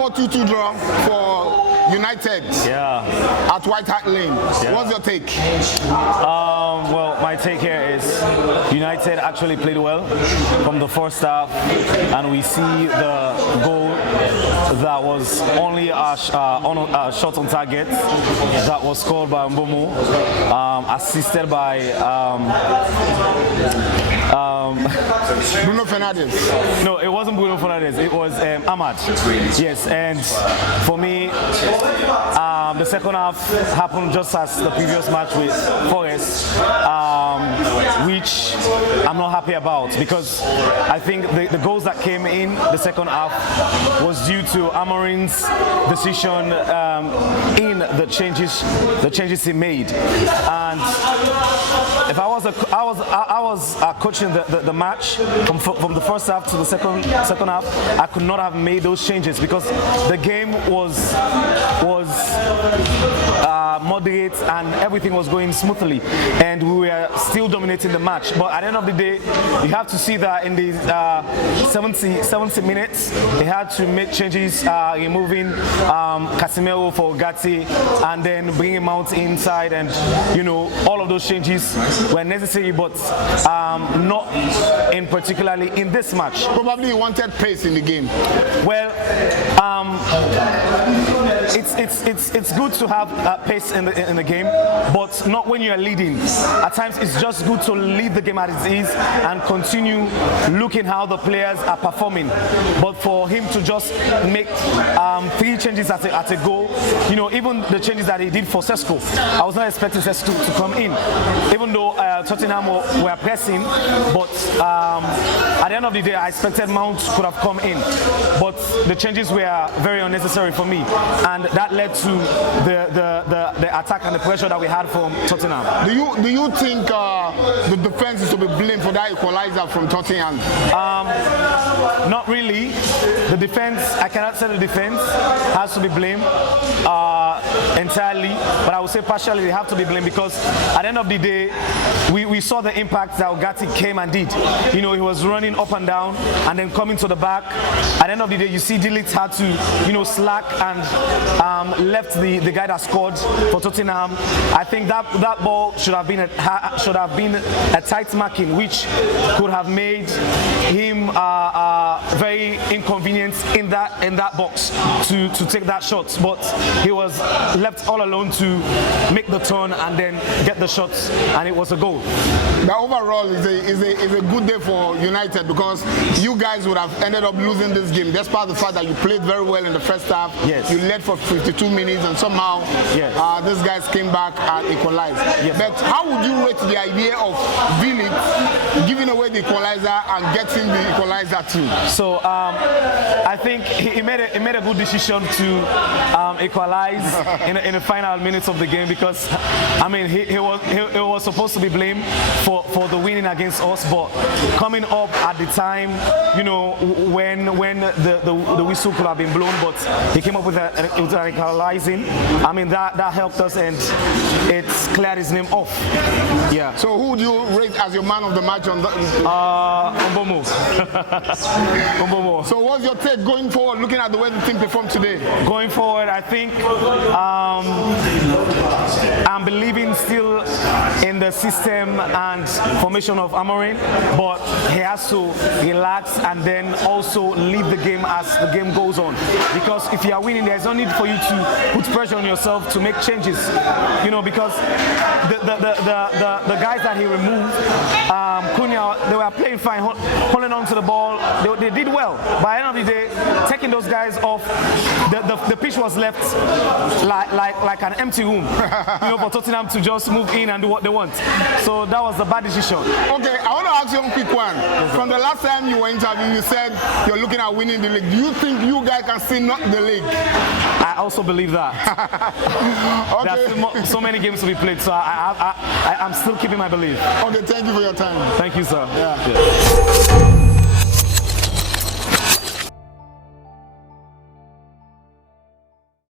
4-2 draw for United at White Hart Lane. What's your take? Well, my take here is United actually played well from the first half, and we see the goal that was only a shot on target that was scored by Mbomo, assisted by Bruno Fernandes. No, it wasn't Bruno Fernandes. It was Ahmad. Yes, and for me, the second half happened just as the previous match with Forest, which I'm not happy about, because I think the goals that came in the second half was due to Amorim's decision in the changes he made. And if I was coaching the match from the first half to the second half, I could not have made those changes, because the game was moderate and everything was going smoothly, and we were still dominating the match. But at the end of the day, you have to see that in the 70 minutes, they had to make changes, removing Casemiro for Gatti, and then bringing him out inside, and all of those changes were necessary, but not in particularly in this match. Probably you wanted pace in the game. Well, it's good to have pace in the game, but not when you are leading. At times, it's just good to leave the game as it is and continue looking how the players are performing. But for him to just make 3 changes at a go, even the changes that he did for Sesko, I was not expecting Sesko to come in, even though Tottenham were pressing. But at the end of the day, I expected Mount could have come in, but the changes were very unnecessary for me, and that led to the attack and the pressure that we had from Tottenham. Do you think the defense is to be blamed for that equalizer from Tottenham? Not really. The defense, I cannot say the defense has to be blamed entirely, but I would say partially they have to be blamed, because at the end of the day, we saw the impact that Gatti came and did. He was running up and down and then coming to the back. At the end of the day, you see De Ligt had to slack and left the guy that scored for Tottenham. I think that ball should have been a tight marking, which could have made him very inconvenient in that box to take that shot. But he was left all alone to make the turn and then get the shots, and it was a goal. The overall is a good day for United, because you guys would have ended up losing this game, despite the fact that you played very well in the first half. Yes. You led for 52 minutes, and somehow these guys came back and equalized. Yes. But how would you rate the idea of De Ligt giving away the equalizer and getting the equalizer too? So I think he made a good decision to equalize in the final minutes of the game, because he was supposed to be blamed for the winning against us, but coming up at the time, when the whistle could have been blown, but he came up with an equalizing. That helped us, and it's cleared his name off. Yeah. So who would you rate as your man of the match on that? Mbomo. Mbomo. So what's your take going forward, looking at the way the team performed today? Going forward, I think I'm believing still in the system and formation of Amorim, but he has to relax and then also lead the game as the game goes on. Because if you are winning, there's no need for you to put pressure on yourself to make changes. Because the guys that he removed, Cunha, they were playing fine, holding on to the ball. They did well. By the end of the day, taking those guys off, the pitch was left like an empty room, for Tottenham to just move in and do what they want. So that was a bad decision. Okay, I want to ask you a quick one. From the last time you were interviewed, you said you're looking at winning the league. Do you think you guys can still knock the league? I also believe that. Okay. There's so many games to be played, so I'm still keeping my belief. Okay, thank you for your time. Thank you, sir. Yeah.